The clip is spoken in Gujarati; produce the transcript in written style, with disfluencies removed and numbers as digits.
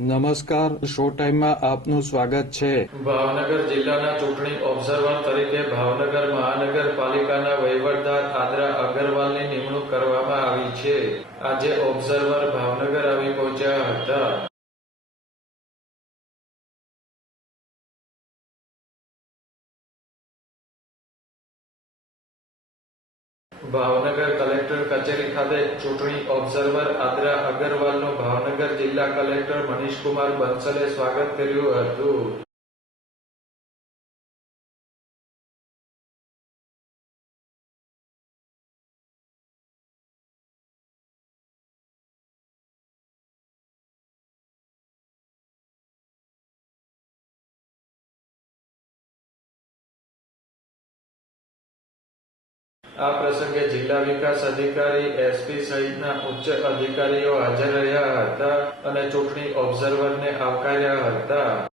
નમસ્કાર, શો ટાઈમમાં આપનું સ્વાગત છે. ભાવનગર જિલ્લાના ચૂંટણી ઓબ્ઝર્વર તરીકે ભાવનગર મહાનગરપાલિકાના વહીવટદાર આદરા અગરવાલની નિમણૂક કરવામાં આવી છે. આજે ઓબ્ઝર્વર ભાવનગર આવી પહોંચ્યા હતા. ભાવનગર કલેક્ટર કચેરી ખાતે ચૂંટણી ઓબ્ઝર્વર આદરા અગરવાલનું ભાવનગર જિલ્લા કલેક્ટર મનીષકુમાર બંસલે સ્વાગત કર્યું હતું. આ પ્રસંગે જિલ્લા વિકાસ અધિકારી, એસપી સહિતના ઉચ્ચ અધિકારીઓ હાજર રહ્યા હતા અને ચૂંટણી ઓબ્ઝર્વરને આવકાર્યા હતા.